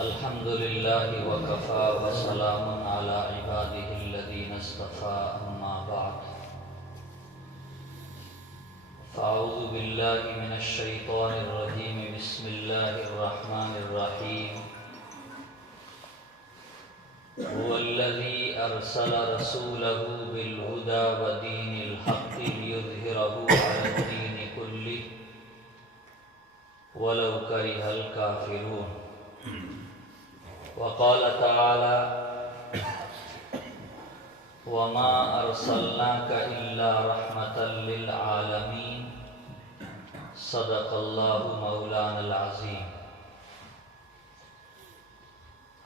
الحمد لله وكفى وسلام على عباده الذين اصطفى أما بعد فأعوذ بالله من الشيطان الرجيم بسم الله الرحمن الرحيم هو الذي أرسل رسوله بالهدى ودين الحق ليظهره على الدين كله ولو كره الكافرون وقال تعالى وما أرسلناك إلا رحمة للعالمين صدق الله مولانا العظيم۔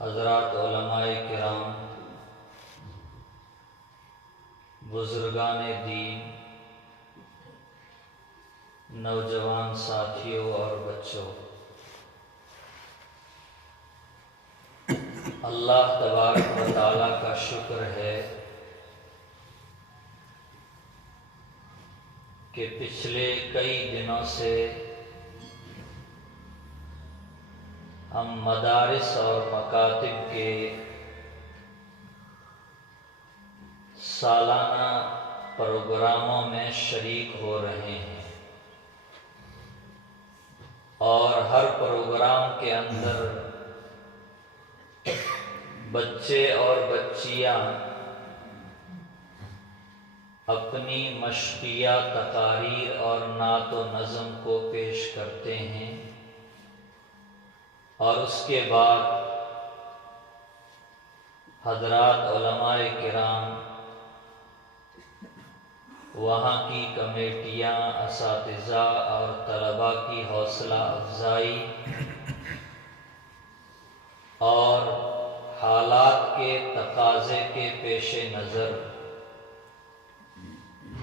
حضرات علماء کرام، بزرگان دین، نوجوان ساتھیوں اور بچوں، اللہ تبارک و تعالیٰ کا شکر ہے کہ پچھلے کئی دنوں سے ہم مدارس اور مکاتب کے سالانہ پروگراموں میں شریک ہو رہے ہیں، اور ہر پروگرام کے اندر بچے اور بچیاں اپنی مشقیہ تقاریر اور نعت و نظم کو پیش کرتے ہیں، اور اس کے بعد حضرات علماء کرام، وہاں کی کمیٹیاں، اساتذہ اور طلباء کی حوصلہ افزائی اور حالات کے تقاضے کے پیش نظر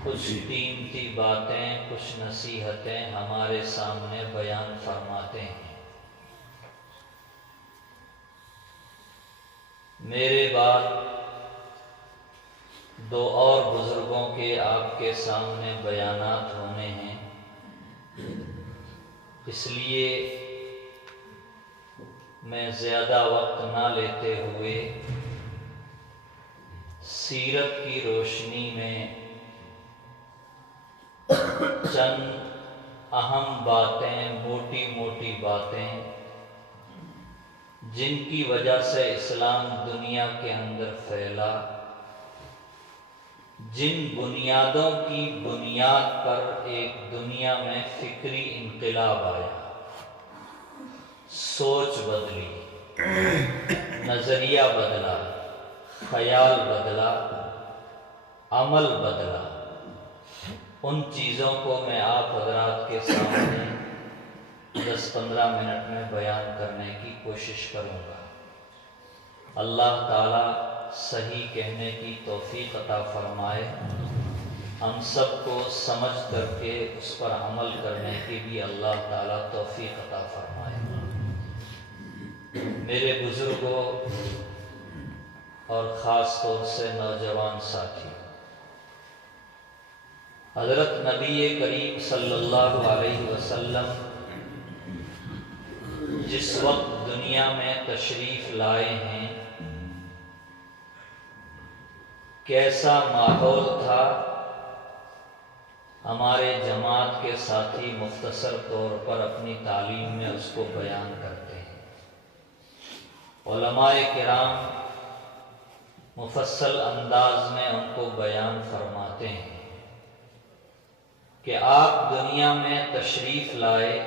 کچھ قیمتی باتیں، کچھ نصیحتیں ہمارے سامنے بیان فرماتے ہیں۔ میرے بعد دو اور بزرگوں کے آپ کے سامنے بیانات ہونے ہیں، اس لیے میں زیادہ وقت نہ لیتے ہوئے سیرت کی روشنی میں چند اہم باتیں، موٹی موٹی باتیں، جن کی وجہ سے اسلام دنیا کے اندر پھیلا، جن بنیادوں کی بنیاد پر ایک دنیا میں فکری انقلاب آیا، سوچ بدلی، نظریہ بدلا، خیال بدلا، عمل بدلا، ان چیزوں کو میں آپ حضرات کے سامنے 10-15 منٹ میں بیان کرنے کی کوشش کروں گا۔ اللہ تعالیٰ صحیح کہنے کی توفیق عطا فرمائے، ہم سب کو سمجھ کر کے اس پر عمل کرنے کی بھی اللہ تعالیٰ توفیق عطا فرمائے۔ میرے بزرگوں اور خاص طور سے نوجوان ساتھی، حضرت نبی کریم صلی اللہ علیہ وسلم جس وقت دنیا میں تشریف لائے ہیں، کیسا ماحول تھا، ہمارے جماعت کے ساتھی مختصر طور پر اپنی تعلیم میں اس کو بیان کرتے ہیں۔ علماء کرام مفصل انداز میں ان کو بیان فرماتے ہیں کہ آپ دنیا میں تشریف لائے،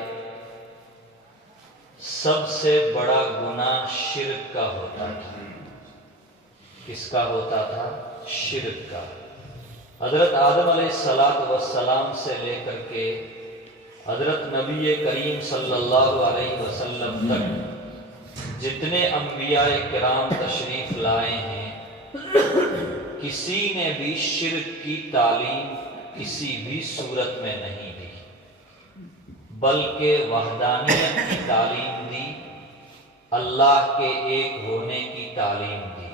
سب سے بڑا گناہ شرک کا ہوتا تھا۔ کس کا ہوتا تھا؟ شرک کا۔ حضرت آدم علیہ السلام سے لے کر کے حضرت نبی کریم صلی اللہ علیہ وسلم تک جتنے انبیاء کرام تشریف لائے ہیں، کسی نے بھی شرک کی تعلیم کسی بھی صورت میں نہیں دی، بلکہ وحدانیت کی تعلیم دی، اللہ کے ایک ہونے کی تعلیم دی۔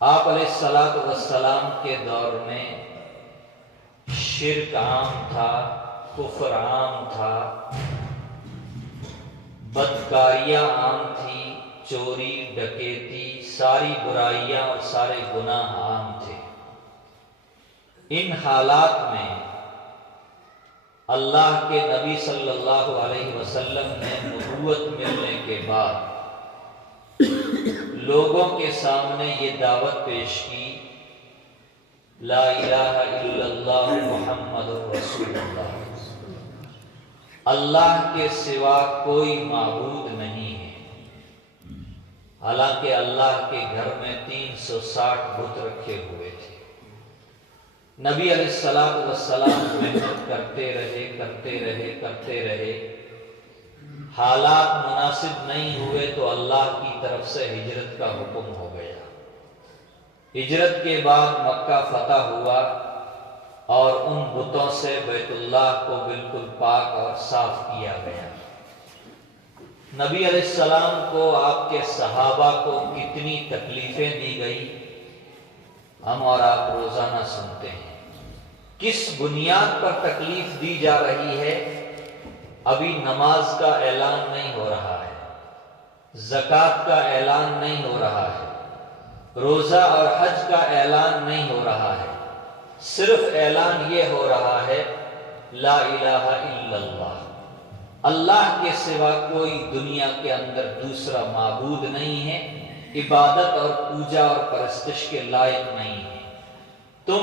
آپ علیہ السلام کے دور میں شرک عام تھا، کفر عام تھا، بدکاریاں عام تھی، چوری ڈکیتی، ساری برائیاں اور سارے گناہ عام تھے۔ ان حالات میں اللہ کے نبی صلی اللہ علیہ وسلم نے نبوت ملنے کے بعد لوگوں کے سامنے یہ دعوت پیش کی، لا الہ الا اللہ محمد رسول اللہ، اللہ کے سوا کوئی معبود نہیں ہے۔ حالانکہ اللہ کے گھر میں 360 بت رکھے ہوئے تھے۔ نبی علیہ السلام محنت کرتے رہے، حالات مناسب نہیں ہوئے تو اللہ کی طرف سے ہجرت کا حکم ہو گیا۔ ہجرت کے بعد مکہ فتح ہوا اور ان بتوں سے بیت اللہ کو بالکل پاک اور صاف کیا گیا۔ نبی علیہ السلام کو، آپ کے صحابہ کو کتنی تکلیفیں دی گئی، ہم اور آپ روزانہ سنتے ہیں۔ کس بنیاد پر تکلیف دی جا رہی ہے؟ ابھی نماز کا اعلان نہیں ہو رہا ہے، زکوٰۃ کا اعلان نہیں ہو رہا ہے، روزہ اور حج کا اعلان نہیں ہو رہا ہے، صرف اعلان یہ ہو رہا ہے لا الہ الا اللہ، اللہ کے سوا کوئی دنیا کے اندر دوسرا معبود نہیں ہے، عبادت اور پوجا اور پرستش کے لائق نہیں ہے۔ تم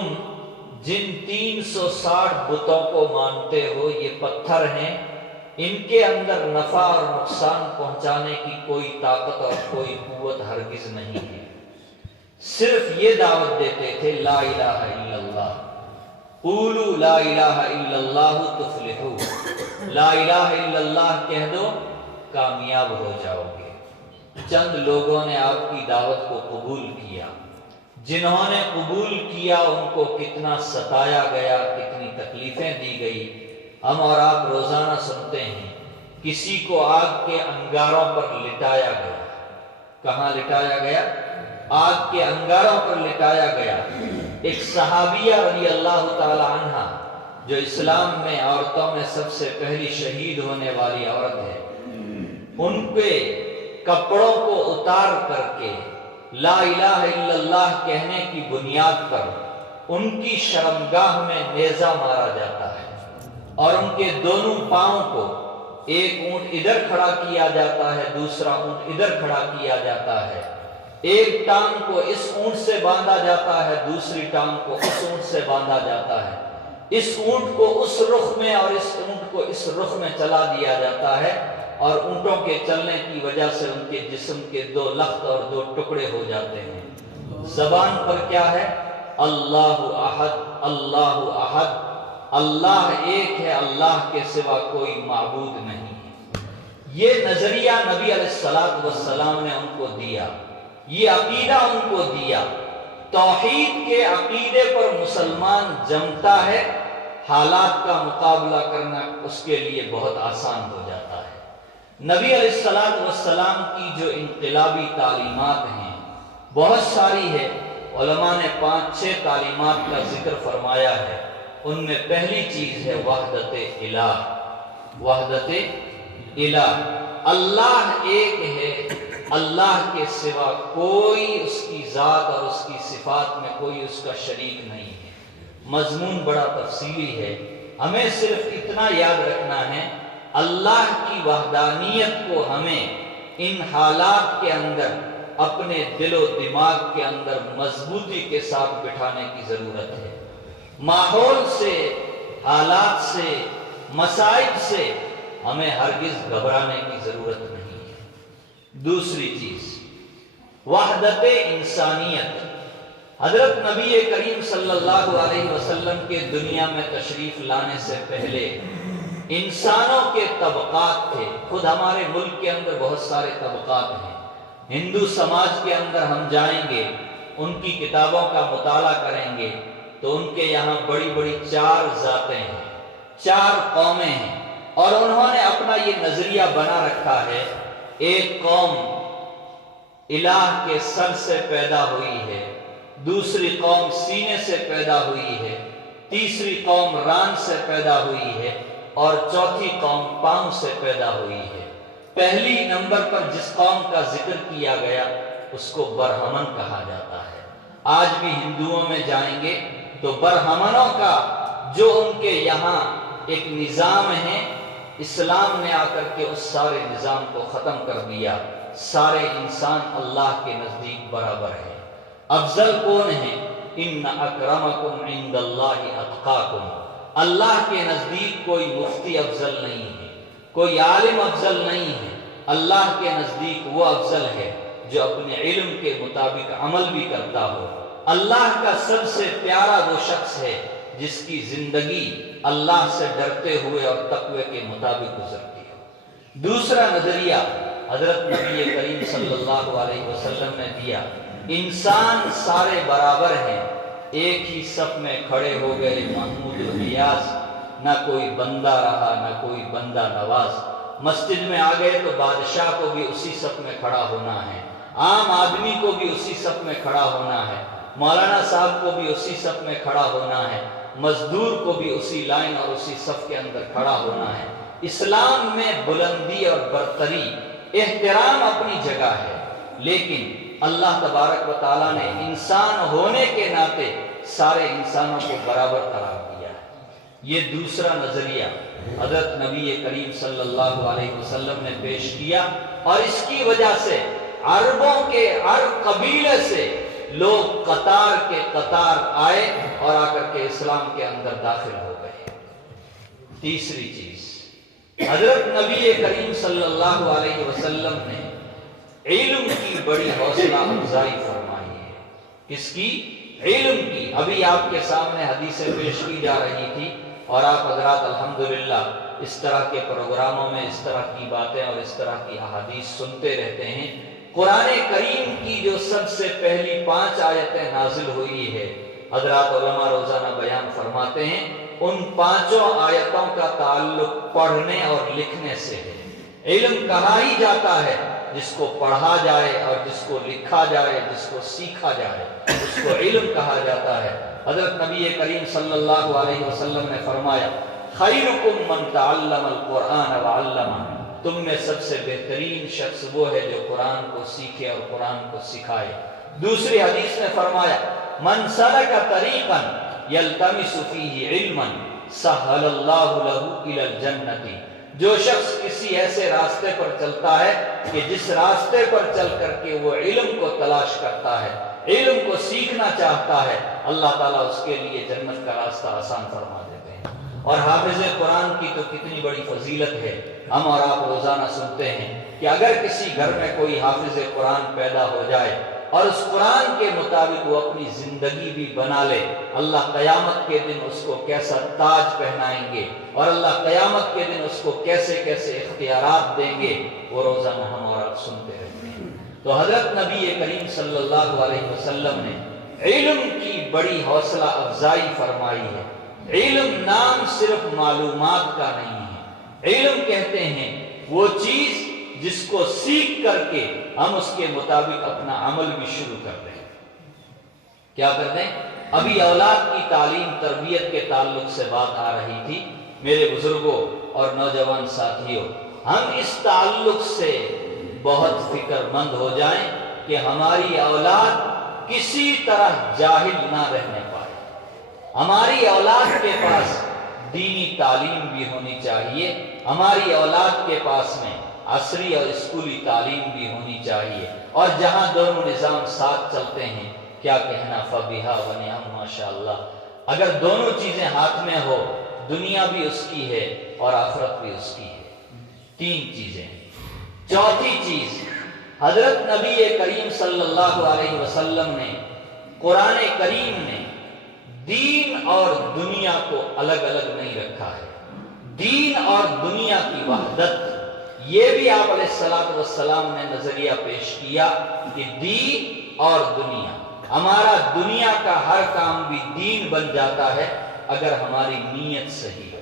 جن 360 بتوں کو مانتے ہو یہ پتھر ہیں، ان کے اندر نفع اور نقصان پہنچانے کی کوئی طاقت اور کوئی قوت ہرگز نہیں ہے۔ صرف یہ دعوت دیتے تھے لا الہ الا اللہ، قولوا لا الہ الا اللہ تفلحوا، لا الہ الا اللہ کہہ دو کامیاب ہو جاؤ گے۔ چند لوگوں نے آپ کی دعوت کو قبول کیا، جنہوں نے قبول کیا ان کو کتنا ستایا گیا، کتنی تکلیفیں دی گئی۔ ہم اور آپ روزانہ سنتے ہیں کسی کو آگ کے انگاروں پر لٹایا گیا۔ کہاں لٹایا گیا؟ آگ کے انگاروں پر لٹایا گیا۔ ایک صحابیہ رضی اللہ تعالی عنہ جو اسلام میں عورتوں میں سب سے پہلی شہید ہونے والی عورت ہے، ان کے کپڑوں کو اتار کر کے لا الہ الا اللہ کہنے کی بنیاد پر ان کی شرمگاہ میں نیزہ مارا جاتا ہے اور ان کے دونوں پاؤں کو ایک اونٹ ادھر کھڑا کیا جاتا ہے، دوسرا اونٹ ادھر کھڑا کیا جاتا ہے، ایک ٹانگ کو اس اونٹ سے باندھا جاتا ہے، دوسری ٹانگ کو اس اونٹ سے باندھا جاتا ہے، اس اونٹ کو اس رخ میں اور اس اونٹ کو اس رخ میں چلا دیا جاتا ہے، اور اونٹوں کے چلنے کی وجہ سے ان کے جسم کے 2 لخت اور 2 ٹکڑے ہو جاتے ہیں۔ زبان پر کیا ہے؟ اللہ احد، اللہ احد، اللہ ایک ہے، اللہ کے سوا کوئی معبود نہیں ہے۔ یہ نظریہ نبی علیہ السلام نے ان کو دیا، یہ عقیدہ ان کو دیا۔ توحید کے عقیدے پر مسلمان جمتا ہے، حالات کا مقابلہ کرنا اس کے لیے بہت آسان ہو جاتا ہے۔ نبی علیہ السلام کی جو انقلابی تعلیمات ہیں بہت ساری ہے، علماء نے 5-6 تعلیمات کا ذکر فرمایا ہے۔ ان میں پہلی چیز ہے وحدت الہ، وحدت الہ، اللہ ایک ہے، اللہ کے سوا کوئی اس کی ذات اور اس کی صفات میں کوئی اس کا شریک نہیں ہے۔ مضمون بڑا تفصیلی ہے، ہمیں صرف اتنا یاد رکھنا ہے اللہ کی وحدانیت کو ہمیں ان حالات کے اندر اپنے دل و دماغ کے اندر مضبوطی کے ساتھ بٹھانے کی ضرورت ہے۔ ماحول سے، حالات سے، مصائب سے ہمیں ہرگز گھبرانے کی ضرورت نہیں ہے۔ دوسری چیز وحدت انسانیت۔ حضرت نبی کریم صلی اللہ علیہ وسلم کے دنیا میں تشریف لانے سے پہلے انسانوں کے طبقات تھے۔ خود ہمارے ملک کے اندر بہت سارے طبقات ہیں۔ ہندو سماج کے اندر ہم جائیں گے، ان کی کتابوں کا مطالعہ کریں گے تو ان کے یہاں بڑی بڑی 4 ذاتیں ہیں، 4 قومیں ہیں، اور انہوں نے اپنا یہ نظریہ بنا رکھا ہے، ایک قوم الہ کے سر سے پیدا ہوئی ہے، دوسری قوم سینے سے پیدا ہوئی ہے، تیسری قوم ران سے پیدا ہوئی ہے، اور چوتھی قوم پاؤں سے پیدا ہوئی ہے۔ پہلی نمبر پر جس قوم کا ذکر کیا گیا اس کو برہمن کہا جاتا ہے۔ آج بھی ہندوؤں میں جائیں گے تو برہمنوں کا جو ان کے یہاں ایک نظام ہے، اسلام نے آ کر کے اس سارے نظام کو ختم کر دیا۔ سارے انسان اللہ کے نزدیک برابر ہے۔ افضل کون ہے؟ ان اکرمکم عند اللہ اتقاکم۔ اللہ کے نزدیک کوئی مفتی افضل نہیں ہے، کوئی عالم افضل نہیں ہے۔ اللہ کے نزدیک وہ افضل ہے جو اپنے علم کے مطابق عمل بھی کرتا ہو۔ اللہ کا سب سے پیارا وہ شخص ہے جس کی زندگی اللہ سے ڈرتے ہوئے اور تقوی کے مطابق گزرتی ہو۔ دوسرا نظریہ حضرت نبی کریم صلی اللہ علیہ وسلم نے دیا، انسان سارے برابر ہیں۔ ایک ہی صف میں کھڑے ہو گئے محمود و نیاز، نہ کوئی بندہ رہا نہ کوئی بندہ نواز۔ مسجد میں آ گئے تو بادشاہ کو بھی اسی صف میں کھڑا ہونا ہے، عام آدمی کو بھی اسی صف میں کھڑا ہونا ہے، مولانا صاحب کو بھی اسی صف میں کھڑا ہونا ہے، مزدور کو بھی اسی لائن اور اسی صف کے اندر کھڑا ہونا ہے۔ اسلام میں بلندی اور برتری، احترام اپنی جگہ ہے، لیکن اللہ تبارک و تعالیٰ نے انسان ہونے کے ناطے سارے انسانوں کو برابر قرار دیا ہے۔ یہ دوسرا نظریہ حضرت نبی کریم صلی اللہ علیہ وسلم نے پیش کیا، اور اس کی وجہ سے عربوں کے عرب قبیلے سے لوگ قطار کے قطار آئے اور آ کر کے اسلام کے اندر داخل ہو گئے۔ تیسری چیز، حضرت نبی کریم صلی اللہ علیہ وسلم نے علم کی بڑی حوصلہ افزائی فرمائی ہے۔ کس کی؟ علم کی۔ ابھی آپ کے سامنے حدیثیں پیش کی جا رہی تھی، اور آپ حضرات الحمدللہ اس طرح کے پروگراموں میں اس طرح کی باتیں اور اس طرح کی احادیث سنتے رہتے ہیں۔ قرآن کریم کی جو سب سے پہلی 5 آیتیں نازل ہوئی ہے، حضرات علماء روزانہ بیان فرماتے ہیں، ان 5 آیتوں کا تعلق پڑھنے اور لکھنے سے ہے۔ علم کہا ہی جاتا ہے جس کو پڑھا جائے اور جس کو لکھا جائے، جس کو سیکھا جائے، اس کو علم کہا جاتا ہے۔ حضرت نبی کریم صلی اللہ علیہ وسلم نے فرمایا، خیرکم من تعلم القرآن وعلمہ، تم میں سب سے بہترین شخص وہ ہے جو قرآن کو سیکھے اور قرآن کو سکھائے۔ دوسری حدیث میں فرمایا، من سلک طریقا یلتمس فیہ علما سہل اللہ لہ الی الجنۃ، جو شخص کسی ایسے راستے پر چلتا ہے کہ جس راستے پر چل کر کے وہ علم کو تلاش کرتا ہے، علم کو سیکھنا چاہتا ہے، اللہ تعالیٰ اس کے لیے جنت کا راستہ آسان فرما دیتے ہیں۔ اور حافظ قرآن کی تو کتنی بڑی فضیلت ہے، ہم اور آپ روزانہ سنتے ہیں کہ اگر کسی گھر میں کوئی حافظ قرآن پیدا ہو جائے اور اس قرآن کے مطابق وہ اپنی زندگی بھی بنا لے، اللہ قیامت کے دن اس کو کیسا تاج پہنائیں گے، اور اللہ قیامت کے دن اس کو کیسے کیسے اختیارات دیں گے، وہ روزانہ ہم اور آپ سنتے رہتے ہیں۔ تو حضرت نبی کریم صلی اللہ علیہ وسلم نے علم کی بڑی حوصلہ افزائی فرمائی ہے۔ علم نام صرف معلومات کا نہیں ہے، علم کہتے ہیں وہ چیز جس کو سیکھ کر کے ہم اس کے مطابق اپنا عمل بھی شروع کر دیں۔ کیا کر دیں؟ ابھی اولاد کی تعلیم تربیت کے تعلق سے بات آ رہی تھی۔ میرے بزرگوں اور نوجوان ساتھیوں، ہم اس تعلق سے بہت فکر مند ہو جائیں کہ ہماری اولاد کسی طرح جاہل نہ رہنے پائے۔ ہماری اولاد کے پاس دینی تعلیم بھی ہونی چاہیے، ہماری اولاد کے پاس میں عصری اور اسکولی تعلیم بھی ہونی چاہیے، اور جہاں دونوں نظام ساتھ چلتے ہیں، کیا کہنا، فبیہا ونعم، ماشاءاللہ۔ اگر دونوں چیزیں ہاتھ میں ہو، دنیا بھی اس کی ہے اور آخرت بھی اس کی ہے۔ 3 چیزیں۔ چوتھی چیز، حضرت نبی کریم صلی اللہ علیہ وسلم نے، قرآن کریم نے دین اور دنیا کو الگ الگ نہیں رکھا ہے۔ دین اور دنیا کی وحدت، یہ بھی آپ علیہ السلام نے نظریہ پیش کیا کہ دین اور دنیا، ہمارا دنیا کا ہر کام بھی دین بن جاتا ہے اگر ہماری نیت صحیح ہو۔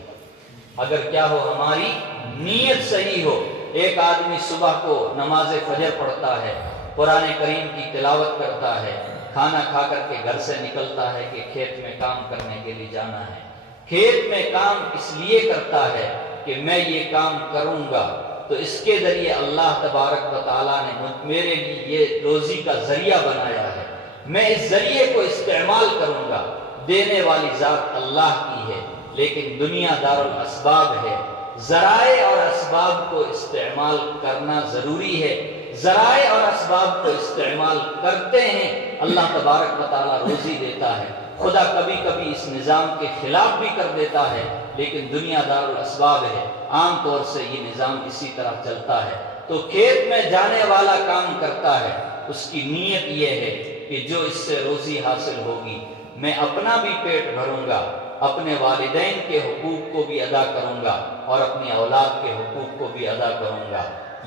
اگر کیا ہو؟ ہماری نیت صحیح ہو۔ ایک آدمی صبح کو نماز فجر پڑھتا ہے، قرآن کریم کی تلاوت کرتا ہے، کھانا کھا کر کے گھر سے نکلتا ہے کہ کھیت میں کام کرنے کے لیے جانا ہے۔ کھیت میں کام اس لیے کرتا ہے کہ میں یہ کام کروں گا تو اس کے ذریعے اللہ تبارک و تعالیٰ نے میرے لیے یہ روزی کا ذریعہ بنایا ہے، میں اس ذریعے کو استعمال کروں گا۔ دینے والی ذات اللہ کی ہے، لیکن دنیا دار الاسباب ہے۔ ذرائع اور اسباب کو استعمال کرنا ضروری ہے۔ ذرائع اور اسباب کو استعمال کرتے ہیں، اللہ تبارک و تعالیٰ روزی دیتا ہے۔ خدا کبھی کبھی اس نظام کے خلاف بھی کر دیتا ہے، لیکن دنیا دار الاسباب ہے، عام طور سے یہ نظام اسی طرح چلتا ہے۔ تو کھیت میں جانے والا کام کرتا ہے، اس کی نیت یہ ہے کہ جو اس سے روزی حاصل ہوگی میں اپنا بھی پیٹ بھروں گا، اپنے والدین کے حقوق کو بھی ادا کروں گا اور اپنی اولاد کے حقوق کو بھی ادا کروں گا۔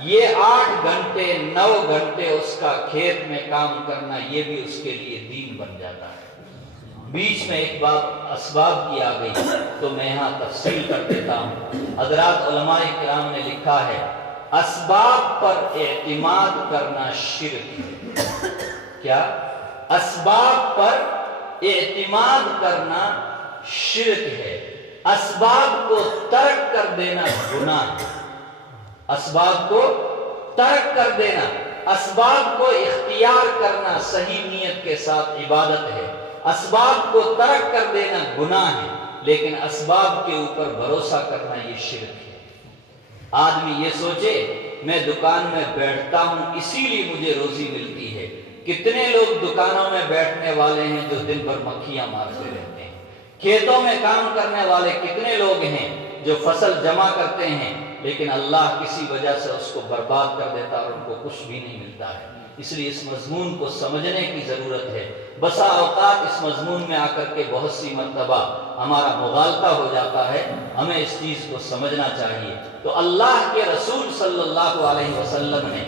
یہ 8 گھنٹے 9 گھنٹے اس کا کھیت میں کام کرنا، یہ بھی اس کے لیے دین بن جاتا ہے۔ بیچ میں ایک بات اسباب کی آ گئی تو میں یہاں تفصیل کر دیتا ہوں۔ حضرات علماء کرام نے لکھا ہے اسباب پر اعتماد کرنا شرک ہے۔ کیا؟ اسباب پر اعتماد کرنا شرک ہے۔ اسباب کو ترک کر دینا گناہ ہے۔ اسباب کو ترک کر دینا، اسباب کو اختیار کرنا صحیح نیت کے ساتھ عبادت ہے۔ اسباب کو ترک کر دینا گناہ ہے، لیکن اسباب کے اوپر بھروسہ کرنا یہ شرک ہے۔ آدمی یہ سوچے میں دکان میں بیٹھتا ہوں اسی لیے مجھے روزی ملتی ہے۔ کتنے لوگ دکانوں میں بیٹھنے والے ہیں جو دن بھر مکھیاں مارتے رہتے ہیں؟ کھیتوں میں کام کرنے والے کتنے لوگ ہیں جو فصل جمع کرتے ہیں، لیکن اللہ کسی وجہ سے اس کو برباد کر دیتا اور ان کو کچھ بھی نہیں ملتا ہے۔ اس لیے اس مضمون کو سمجھنے کی ضرورت ہے۔ بسا اوقات اس مضمون میں آ کر کے بہت سی مرتبہ ہمارا مغالطہ ہو جاتا ہے، ہمیں اس چیز کو سمجھنا چاہیے۔ تو اللہ کے رسول صلی اللہ علیہ وسلم نے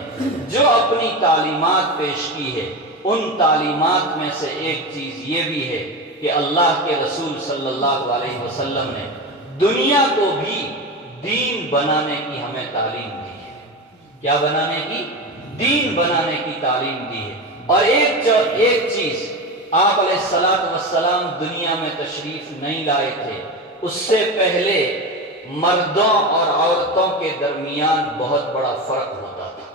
جو اپنی تعلیمات پیش کی ہے، ان تعلیمات میں سے ایک چیز یہ بھی ہے کہ اللہ کے رسول صلی اللہ علیہ وسلم نے دنیا کو بھی دین بنانے کی ہمیں تعلیم دی ہے۔ کیا بنانے کی؟ دین بنانے کی تعلیم دی ہے۔ اور ایک چیز، آپ علیہ السلام دنیا میں تشریف نہیں لائے تھے، اس سے پہلے مردوں اور عورتوں کے درمیان بہت بڑا فرق ہوتا تھا۔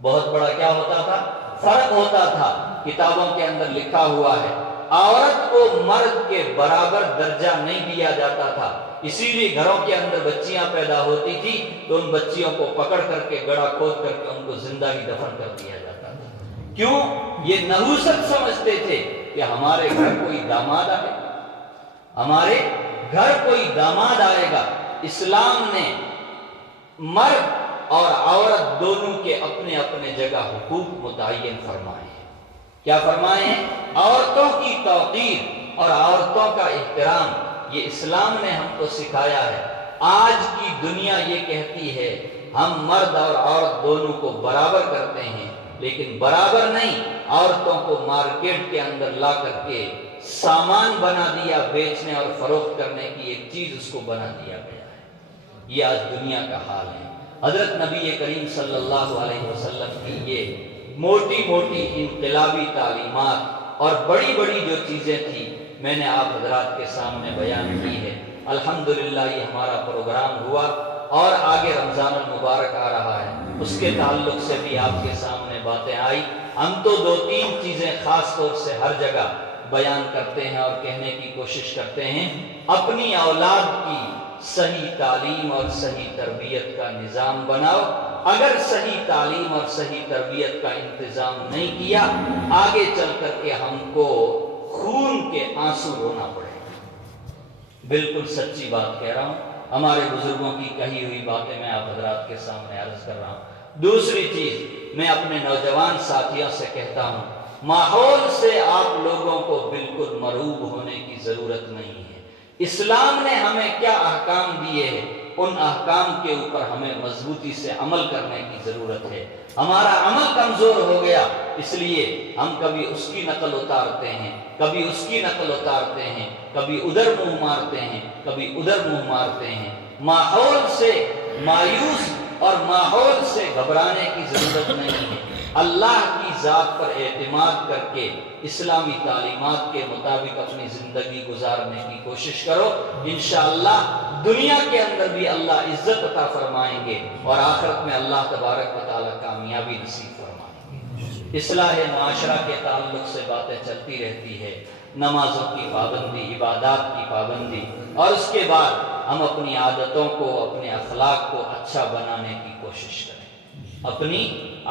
بہت بڑا کیا ہوتا تھا؟ فرق ہوتا تھا۔ کتابوں کے اندر لکھا ہوا ہے عورت کو مرد کے برابر درجہ نہیں دیا جاتا تھا، اسی لیے گھروں کے اندر بچیاں پیدا ہوتی تھی تو ان بچیوں کو پکڑ کر کے گڑھا کھود کر کے ان کو زندہ ہی دفن کر دیا جاتا تھا۔ کیوں؟ یہ نحوست سمجھتے تھے کہ ہمارے گھر کوئی داماد آئے، ہمارے گھر کوئی داماد آئے گا۔ اسلام نے مرد اور عورت دونوں کے اپنے اپنے جگہ حقوق متعین فرمائے ہیں۔ کیا فرمائے ہیں؟ عورتوں کی توقیر اور عورتوں کا احترام، یہ اسلام نے ہم کو سکھایا ہے۔ آج کی دنیا یہ کہتی ہے ہم مرد اور عورت دونوں کو برابر کرتے ہیں، لیکن برابر نہیں، عورتوں کو مارکیٹ کے اندر لا کر کے سامان بنا دیا، بیچنے اور فروخت کرنے کی ایک چیز اس کو بنا دیا گیا ہے۔ یہ آج دنیا کا حال ہے۔ حضرت نبی کریم صلی اللہ علیہ وسلم کی یہ موٹی موٹی انقلابی تعلیمات اور بڑی بڑی جو چیزیں تھیں میں نے آپ حضرات کے سامنے بیان کی ہے۔ الحمدللہ یہ ہمارا پروگرام ہوا اور آگے رمضان المبارک آ رہا ہے، اس کے تعلق سے بھی آپ کے سامنے باتیں آئی۔ ہم تو 2-3 چیزیں خاص طور سے ہر جگہ بیان کرتے ہیں اور کہنے کی کوشش کرتے ہیں۔ اپنی اولاد کی صحیح تعلیم اور صحیح تربیت کا نظام بناؤ۔ اگر صحیح تعلیم اور صحیح تربیت کا انتظام نہیں کیا، آگے چل کر کے ہم کو خون کے آنسو رونا پڑے گا۔ بالکل سچی بات کہہ رہا ہوں، ہمارے بزرگوں کی کہی ہوئی باتیں میں آپ حضرات کے سامنے عرض کر رہا ہوں۔ دوسری چیز میں اپنے نوجوان ساتھیوں سے کہتا ہوں، ماحول سے آپ لوگوں کو بالکل مرعوب ہونے کی ضرورت نہیں ہے۔ اسلام نے ہمیں کیا احکام دیے ہیں، ان احکام کے اوپر ہمیں مضبوطی سے عمل کرنے کی ضرورت ہے۔ ہمارا عمل کمزور ہو گیا، اس لیے ہم کبھی اس کی نقل اتارتے ہیں، کبھی اس کی نقل اتارتے ہیں، کبھی ادھر منہ مارتے ہیں، کبھی ادھر منہ مارتے ہیں۔ ماحول سے مایوس اور ماحول سے گھبرانے کی ضرورت نہیں ہے۔ اللہ کی ذات پر اعتماد کر کے اسلامی تعلیمات کے مطابق اپنی زندگی گزارنے کی کوشش کرو. انشاءاللہ دنیا کے اندر بھی اللہ عزت عطا فرمائیں گے اور آخرت میں اللہ تبارک و تعالیٰ کامیابی نصیب فرمائیں گے. اصلاح معاشرہ کے تعلق سے باتیں چلتی رہتی ہے، نمازوں کی پابندی، عبادات کی پابندی، اور اس کے بعد ہم اپنی عادتوں کو، اپنے اخلاق کو اچھا بنانے کی کوشش کریں. اپنی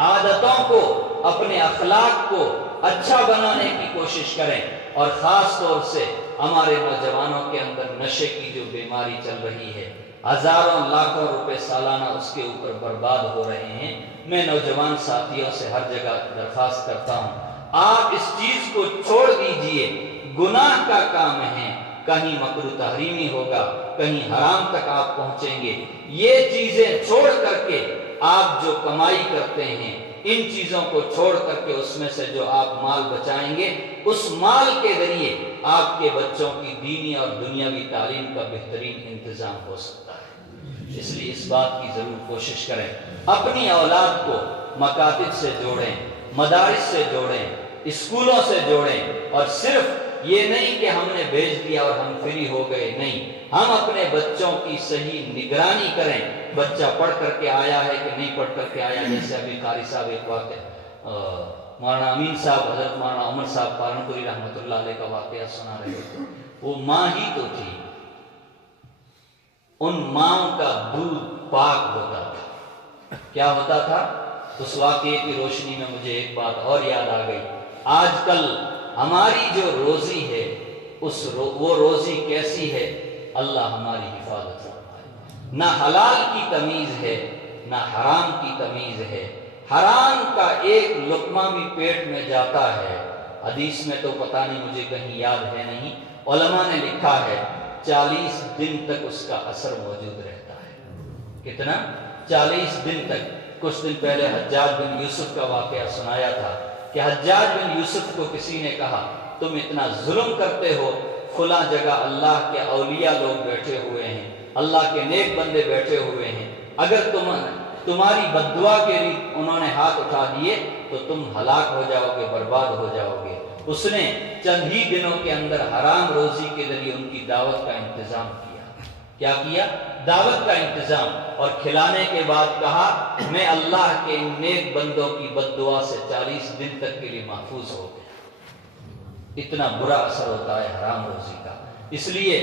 عادتوں کو، اپنے اخلاق کو اچھا بنانے کی کوشش کریں. اور خاص طور سے ہمارے نوجوانوں کے اندر نشے کی جو بیماری چل رہی ہے، ہزاروں لاکھوں روپے سالانہ اس کے اوپر برباد ہو رہے ہیں. میں نوجوان ساتھیوں سے ہر جگہ درخواست کرتا ہوں، آپ اس چیز کو چھوڑ دیجئے. گناہ کا کام ہے، کہیں مکروہ تحریمی ہوگا، کہیں حرام تک آپ پہنچیں گے. یہ چیزیں چھوڑ کر کے آپ جو کمائی کرتے ہیں، ان چیزوں کو چھوڑ کر کے اس میں سے جو آپ مال بچائیں گے، اس مال کے ذریعے آپ کے بچوں کی دینی اور دنیاوی تعلیم کا بہترین انتظام ہو سکتا ہے. اس لیے اس بات کی ضرور کوشش کریں. اپنی اولاد کو مکاتب سے جوڑیں، مدارس سے جوڑیں، اسکولوں سے جوڑیں. اور صرف یہ نہیں کہ ہم نے بھیج دیا اور ہم فری ہو گئے، نہیں، ہم اپنے بچوں کی صحیح نگرانی کریں. بچہ پڑھ کر کے آیا ہے کہ نہیں پڑھ کر کے آیا. جیسے ابھی قاری صاحب ایک واقعہ مولانا امین صاحب، حضرت مولانا عمر صاحب پالنپوری رحمۃ اللہ علیہ کا واقعہ سنا رہے تھے. وہ ماں ہی تو تھی، ان ماؤں کا دودھ پاک ہوتا تھا. کیا ہوتا تھا؟ اس واقعے کی روشنی میں مجھے ایک بات اور یاد آ گئی. آج کل ہماری جو روزی ہے، وہ روزی کیسی ہے؟ اللہ ہماری حفاظت فرمائے. نہ حلال کی تمیز ہے، نہ حرام کی تمیز ہے. حرام کا ایک لقمہ بھی پیٹ میں جاتا ہے، حدیث میں تو پتہ نہیں، مجھے کہیں یاد ہے نہیں، علماء نے لکھا ہے 40 دن تک اس کا اثر موجود رہتا ہے. کتنا؟ 40 دن تک. کچھ دن پہلے حجاج بن یوسف کا واقعہ سنایا تھا کہ حجاج بن یوسف کو کسی نے کہا تم اتنا ظلم کرتے ہو، فلاں جگہ اللہ کے اولیاء لوگ بیٹھے ہوئے ہیں، اللہ کے نیک بندے بیٹھے ہوئے ہیں، اگر تمہاری بددعا کے لیے انہوں نے ہاتھ اٹھا دیے تو تم ہلاک ہو جاؤ گے، برباد ہو جاؤ گے. اس نے چند ہی دنوں کے اندر حرام روزی کے ذریعے ان کی دعوت کا انتظام کیا. کیا کیا؟ دعوت کا انتظام. اور کھلانے کے بعد کہا میں اللہ کے ان نیک بندوں کی بددعا سے 40 دن تک کے لیے محفوظ ہو گیا. اتنا برا اثر ہوتا ہے حرام روزی کا. اس لیے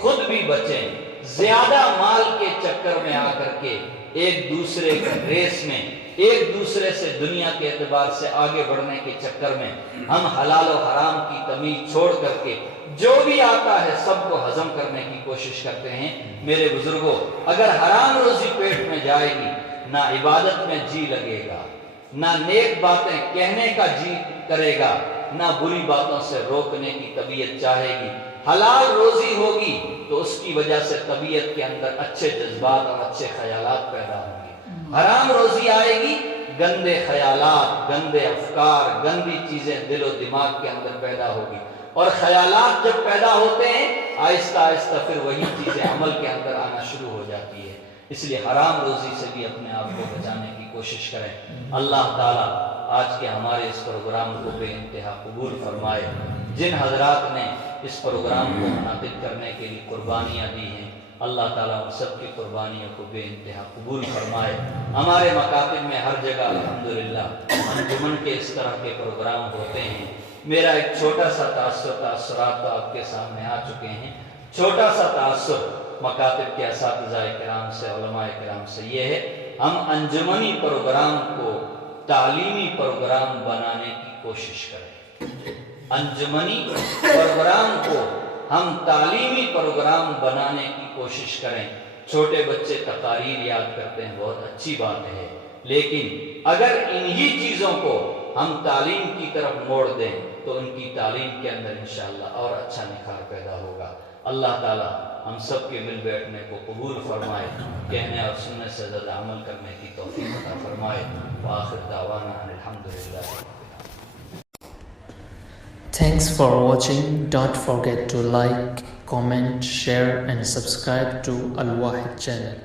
خود بھی بچیں. زیادہ مال کے چکر میں آ کر کے ایک دوسرے کی ریس میں، ایک دوسرے سے دنیا کے اعتبار سے آگے بڑھنے کے چکر میں ہم حلال و حرام کی تمیز چھوڑ کر کے جو بھی آتا ہے سب کو ہضم کرنے کی کوشش کرتے ہیں. میرے بزرگوں، اگر حرام روزی پیٹ میں جائے گی، نہ عبادت میں جی لگے گا، نہ نیک باتیں کہنے کا جی کرے گا، نہ بری باتوں سے روکنے کی طبیعت چاہے گی. حلال روزی ہوگی تو اس کی وجہ سے طبیعت کے اندر اچھے جذبات اور اچھے خیالات پیدا ہوں گے. حرام روزی آئے گی، گندے خیالات، گندے افکار، گندی چیزیں دل و دماغ کے اندر پیدا ہوگی. اور خیالات جب پیدا ہوتے ہیں آہستہ آہستہ پھر وہی چیزیں عمل کے اندر آنا شروع ہو جاتی ہے. اس لیے حرام روزی سے بھی اپنے آپ کو بچانے کی کوشش کریں. اللہ تعالیٰ آج کے ہمارے اس پروگرام کو بے انتہا قبول فرمائے. جن حضرات نے اس پروگرام کو منعقد کرنے کے لیے قربانیاں دی ہیں، اللہ تعالیٰ ان سب کی قربانیوں کو بے انتہا قبول فرمائے. ہمارے مکاتب میں ہر جگہ الحمدللہ انجمن کے اس طرح کے پروگرام ہوتے ہیں. میرا ایک چھوٹا سا تاثرات تو آپ کے سامنے آ چکے ہیں. چھوٹا سا تاثر مکاتب کے اساتذہ کرام سے، علماء کرام سے یہ ہے، ہم انجمنی پروگرام کو تعلیمی پروگرام بنانے کی کوشش کریں. انجمنی پروگرام کو ہم تعلیمی پروگرام بنانے کی کوشش کریں. چھوٹے بچے تقاریر یاد کرتے ہیں، بہت اچھی بات ہے، لیکن اگر انہی چیزوں کو ہم تعلیم کی طرف موڑ دیں تو ان کی تعلیم کے اندر انشاءاللہ اور اچھا نکھار پیدا ہوگا. اللہ تعالیٰ ہم سب کے مل بیٹھنے کو قبول فرمائے، کہنے اور سننے سے زیادہ عمل کرنے کی توفیق عطا فرمائے. وآخر دعوانا الحمدللہ. Thanks for watching. Don't forget to like, comment, share and subscribe to Al Wahid channel.